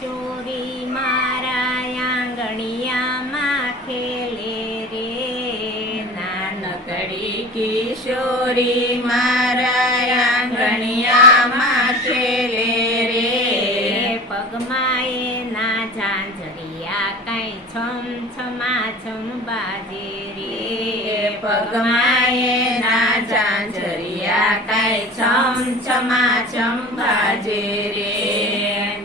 કિશોરી મારા આંગણિયામાં ખેલે રે. નાનકડી કિશોરી મારા આંગણિયામાં ખેલે રે. પગમાં એના ઝાંઝરિયા કઈ છમ છમા છમ બાજે રે. પગમાં એના ઝાંઝરિયા કઈ છમ છમા છમ બાજે રે.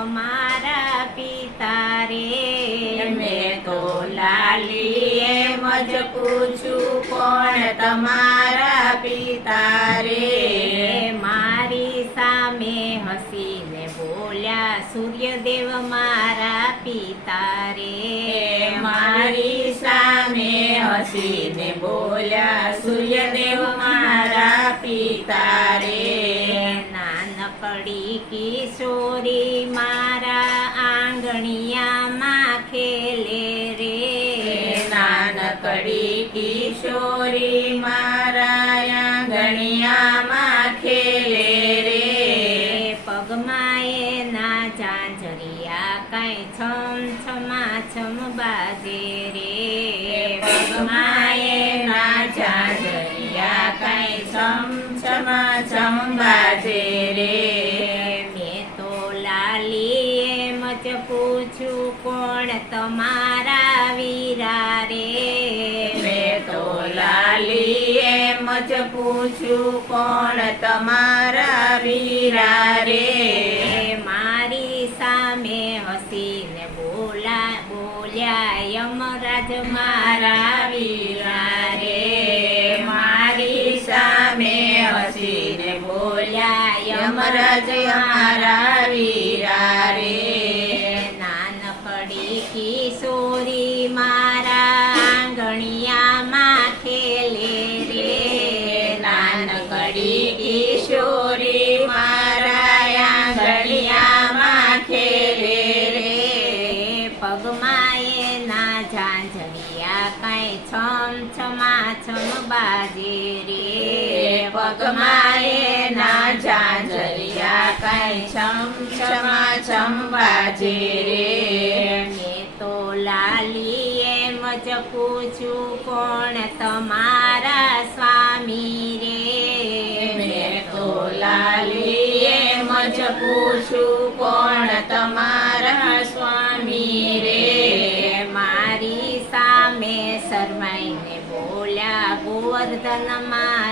તમારા પિતા રે મેં તો લાલી એમ જ પૂછું કોણ તમારા પિતા રે મારી સામે હસીને બોલ્યા સૂર્યદેવ મારા પિતા રે મારી સામે હસીને બોલ્યા સૂર્યદેવ મારા પિતા રે નાનકડી કિશોરી મારા આંગણિયામાં ખેલે રે નાનકડી કિશોરી મારા આંગણિયામાં ખેલે રે પગમાં એના ઝાંઝરિયા કઈ છમ છમા છમ બાજે રે પગમાં એના ઝાંઝરિયા કાંઈ છમ છમા બાજે રે. મેં તો લાલી એમ જ પૂછ્યું કોણ તમારા વીરા રે. મેં તો લાલી એમ જ પૂછ્યું કોણ તમારા વીરા રે. મારી સામે હસીને બોલા બોલ્યા, યમરાજ મારા યમરાજ અમારા પગમાં એના ઝાંઝરિયા કઈ છમ છમા છમ બાજે રે પગમાએ ના ઝાંઝરિયા કઈ છમ છમા છમ બાજે રે તો લાલી એમ જ પૂછ્યું કોણ તમારા સ્વામી રે મેં તો લાલી એમ જ પૂછું, કોણ તમારા બોલ્યા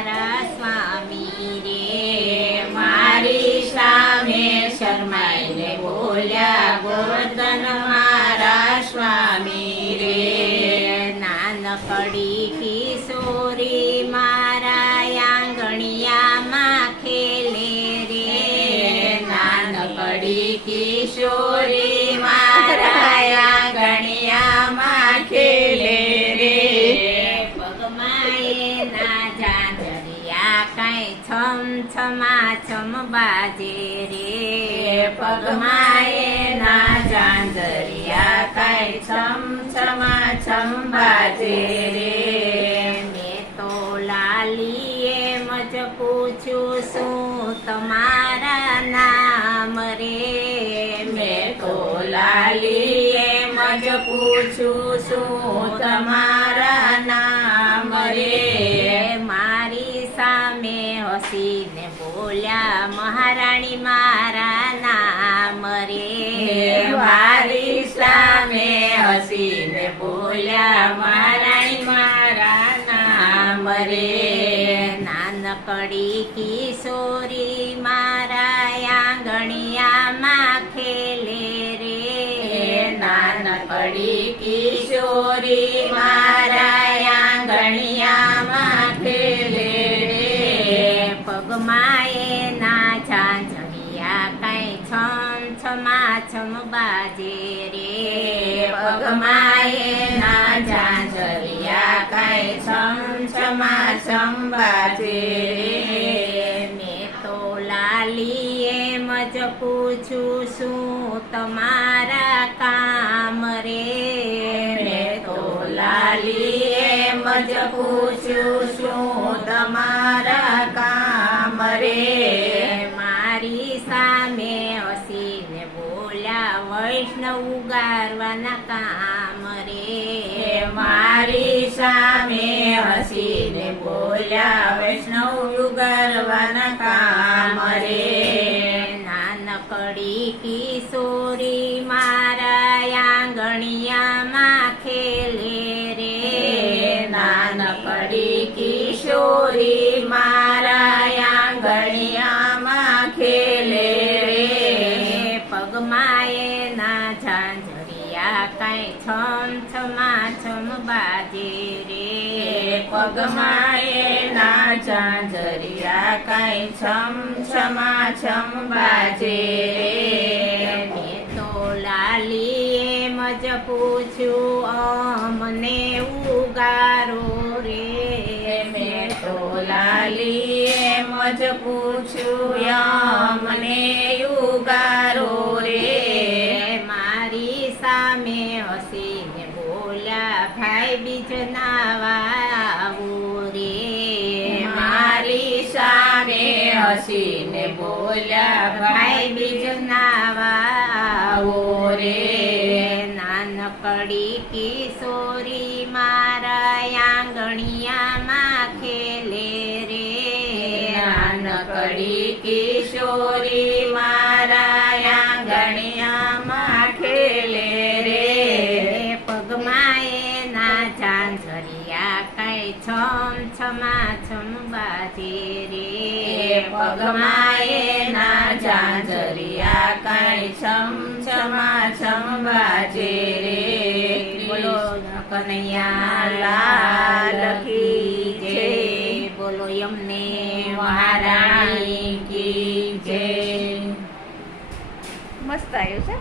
છમ છમા બાજે રે? પગમાં એના ઝાંઝરિયા કાંઈ છમ છમા છમ બાજે રે? મેં તો લાલીએ મજ પૂછ્યું શું તમારા નામ રે? મેં તો લાલી એમ જ પૂછું શું તમારા નામ રે? હસીને બોલ્યા મહારાણી મારા નામ રે. મારી સામે હસીને બોલ્યા મહારાણી મારા નામ રે. નાનકડી કિશોરી મારા આંગણિયામાં ખેલે રે. નાનકડી કિશોરી મારા છમા બાજે રે પગમાએ ના ઝાંઝરિયા કાંઈ છમ સંબાજે રે. મેં તો લાલી એમ પૂછું શું તમારા કામ રે. તો લાલી એમ જ પૂછ્યું ઉગારવાના કામ રે. મારી સામે હસીને બોલ્યા વૈષ્ણવ ઉગારવાના કામ રે. નાનકડી કિશોરી મારા આંગણિયામાં ખેલે રે. નાનકડી કિશોરી મારા આંગણિયામાં ખેલે રે. પગમાં છમ છમા છમ બાજે રે પગમાં એના ઝાંઝરિયા કાંઈ છમ છમા છમ બાજે રે મેં તો લાલી એમ જ પૂછ્યું અમને ઉગારો રે મેં તો લાલી એમ જ પૂછ્યું મને હસીને બોલ્યા ભાઈ બીજ નાવાઓ રે. નાનકડી કિશોરી મારા આંગણિયામાં ખેલે રે. નાનકડી કિશોરી ઝાંઝરિયા કઈ છમ છમા છમ બાજે રે પગમાએ ના ઝાંઝરિયા કાંઈ છમ છમા છમ બાજે રે બોલો કનૈયા લાલ કી જય. બોલો એમને મહારાણી કી જય. મસ્ત આવ્યું છે.